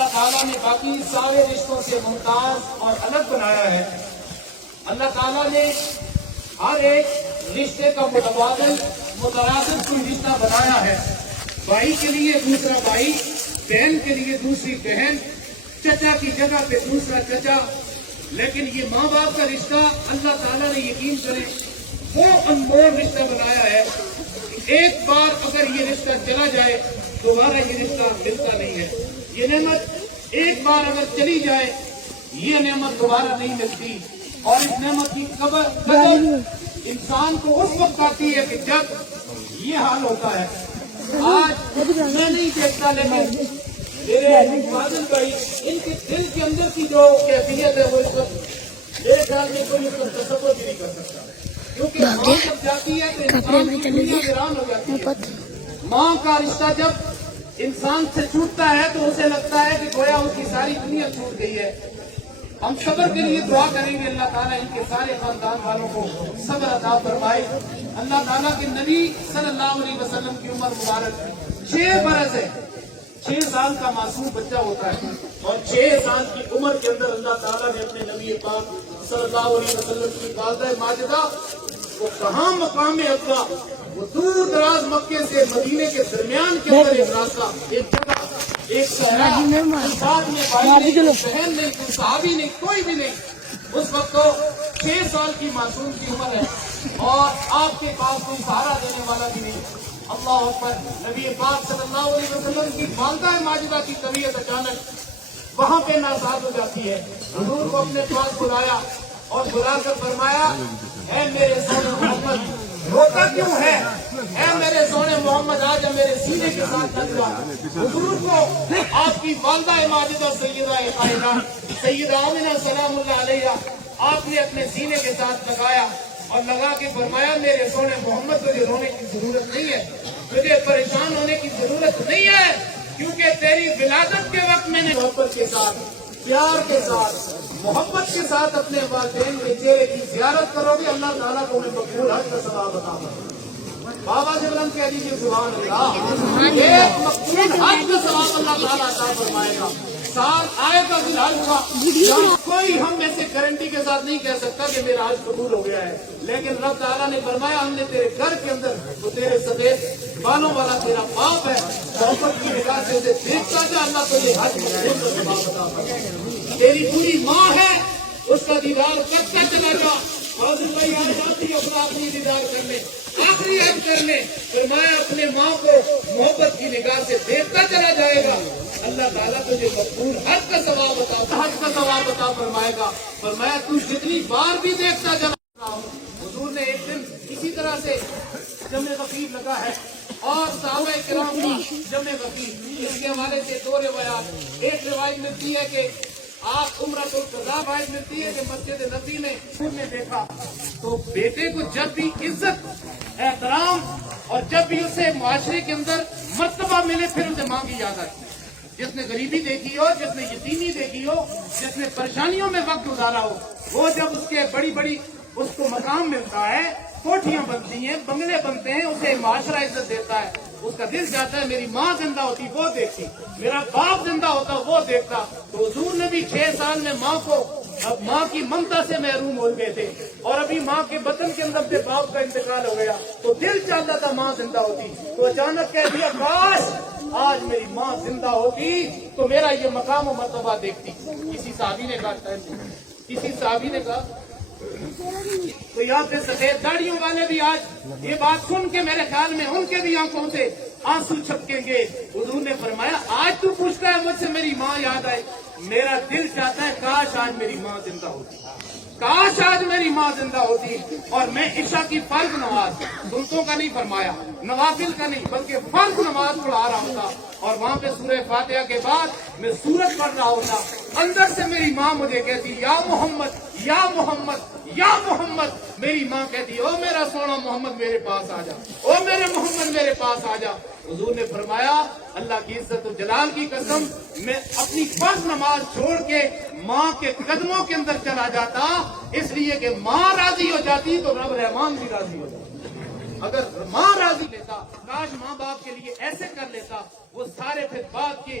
اللہ تعالیٰ نے باقی سارے رشتوں سے ممتاز اور الگ بنایا ہے۔ اللہ تعالیٰ نے ہر ایک رشتے کا متبادل مترادف کوئی رشتہ بنایا ہے۔ بھائی کے لیے دوسرا بھائی، بہن کے لیے دوسری بہن، چچا کی جگہ پہ دوسرا چچا، لیکن یہ ماں باپ کا رشتہ اللہ تعالیٰ نے یقین کرے وہ انمول رشتہ بنایا ہے۔ ایک بار اگر یہ رشتہ چلا جائے دوبارہ یہ رشتہ ملتا نہیں ہے۔ یہ نعمت ایک بار اگر چلی جائے یہ نعمت دوبارہ نہیں ملتی، اور اس نعمت کی قدر انسان کو اس وقت آتی ہے کہ جب یہ حال ہوتا ہے۔ آج میں نہیں دیکھتا لیکن میرے فاضل بھائی ان کے دل کے اندر کی جو کیفیت ہے وہ اس وقت میرے خیال میں کوئی اس کو تصور بھی نہیں کر سکتا، کیونکہ ماں جب جاتی ہے تو انسان کی دنیا ویران ہو جاتی ہے۔ ماں کا رشتہ جب انسان سے چھوٹتا ہے تو اسے لگتا ہے کہ گویا اس کی ساری دنیا چھوٹ گئی ہے۔ ہم صبر کے لیے دعا کریں گے، اللہ تعالیٰ ان کے سارے خاندان والوں کو صبر عطا فرمائے۔ اللہ تعالیٰ کے نبی صلی اللہ علیہ وسلم کی عمر مبارک 6 برس ہے، 6 سال کا معصوم بچہ ہوتا ہے، اور 6 سال کی عمر کے اندر اللہ تعالیٰ نے اپنے نبی پاک صلی اللہ علیہ وسلم کی والدہ ماجدہ وہ کہاں مقام اقوا، وہ دور دراز مکے سے مدینے کے درمیان کے اندر ایک راستہ، ایک جگہ، ایک صحرا، بعد میں بھائی نہیں، بہن نہیں، کوئی صحابی نہیں، کوئی بھی نہیں۔ اس وقت تو 6 سال کی معصوم کی عمر ہے اور آپ کے پاس کوئی سہارا دینے والا بھی نہیں۔ اللہ اکبر۔ نبی پاک صلی اللہ علیہ وسلم کی والدہ ماجدہ کی طبیعت اچانک وہاں پہ ناساز ہو جاتی ہے۔ حضور کو اپنے پاس بلایا اور بلا کر فرمایا، اے میرے سونے محمد روتا کیوں ہے؟ اے میرے سونے محمد آج میرے سینے کے ساتھ لگ جا۔ حضور کو آپ کی والدہ ماجدہ سیدہ کائنات سیدہ آمنہ سلام اللہ علیہ آپ نے اپنے سینے کے ساتھ لگایا اور لگا کے فرمایا، میرے سونے محمد تجھے رونے کی ضرورت نہیں ہے، تجھے پریشان ہونے کی ضرورت نہیں ہے، کیونکہ تیری ولادت کے وقت میں نے محبت کے ساتھ، پیار کے ساتھ، محبت کے ساتھ اپنے والدین کے چہرے کی زیارت کرو گے، اللہ تعالیٰ کو میں مقبول حج کا ثواب عطا فرمائے۔ بابا جبران کہہ دیجیے سبحان اللہ، ایک مقبول حج کا ثواب اللہ تعالیٰ عطا فرمائے گا۔ سال آئے گا ذی الحج کا، کوئی ہم میں سے گارنٹی کے ساتھ نہیں کہہ سکتا کہ میرا حج قبول ہو گیا ہے، لیکن رب تعالیٰ نے فرمایا ہم نے تیرے گھر کے اندر تو تیرے سفید بالوں والا تیرا باپ ہے، محبت کی نگاہ سے اسے دیکھتا جا، اللہ تجھے حج کا ثواب عطا فرمائے۔ تیری پوری ماں ہے، اس کا دیدار کرتا چلا جا، اور بھائی آ جاتی اپنا اپنی دیدار کرنے، آخری حج کرنے، فرمایا اپنے ماں کو محبت کی نگاہ سے دیکھتا چلا جائے گا، اللہ تعالیٰ تجھے مقبول حج کا ثواب عطا فرمائے گا۔ فرمایا تو جتنی بار بھی دیکھتا چلا۔ حضور نے ایک دن اسی طرح سے جمع غفیر لگا ہے اور صحابہ کرام کی جمع غفیر، اس کے حوالے سے 2 روایات۔ ایک روایت ملتی ہے کہ آپ عمرۃ القضاء، روایت ملتی ہے کہ مسجد نبی میں حضور نے دیکھا تو بیٹے کو جب بھی عزت احترام اور جب بھی اسے معاشرے کے اندر مرتبہ ملے پھر اسے ماں کی یاد آتی ہے۔ جس نے غریبی دیکھی ہو، جس نے یتیمی دیکھی ہو، جس نے پریشانیوں میں وقت گزارا ہو، وہ جب اس کے بڑی بڑی اس کو مقام ملتا ہے، کوٹھیاں بنتی ہیں، بنگلے بنتے ہیں، اسے معاشرہ عزت دیتا ہے، اس کا دل چاہتا ہے میری ماں زندہ ہوتی وہ دیکھتی، میرا باپ زندہ ہوتا وہ دیکھتا۔ تو حضور نے بھی 6 سال میں ماں کو، اب ماں کی ممتا سے محروم ہو گئے تھے اور ابھی ماں کے بطن کے اندر سے باپ کا انتقال ہو گیا، تو دل چاہتا تھا ماں زندہ ہوتی، تو اچانک کہہ دیا کاش آج میری ماں زندہ ہوگی تو میرا یہ مقام و مرتبہ دیکھتی۔ کسی صحابی نے کہا تو یہاں پہ سفید داڑیوں والے بھی آج یہ بات سن کے میرے خیال میں ان کے بھی آنکھوں سے آنسو چھپکیں گے۔ حضور نے فرمایا آج تو پوچھتا ہے مجھ سے میری ماں یاد آئے، میرا دل چاہتا ہے کاش آج میری ماں زندہ ہوتی، کاش آج میری ماں زندہ ہوتی اور میں عشاء کی فرض نماز، سنتوں کا نہیں فرمایا، نوافل کا نہیں بلکہ فرض نماز پڑھا رہا ہوتا اور وہاں پہ سورہ فاتحہ کے بعد میں سورت پڑھ رہا ہوتا، اندر سے میری ماں مجھے کہتی یا محمد یا محمد یا محمد، میری ماں کہتی او میرا سونا محمد میرے پاس آ جا، او میرے محمد میرے پاس آ جا۔ حضور نے فرمایا اللہ کی عزت و جلال کی قسم میں اپنی فرض نماز چھوڑ کے ماں کے قدموں کے اندر چلا جاتا، اس لیے کہ ماں راضی ہو جاتی تو رب رحمان بھی راضی ہو جاتا۔ اگر ماں راضی لیتا، کاش ماں باپ کے لیے ایسے کر لیتا، وہ سارے پھر بعد کے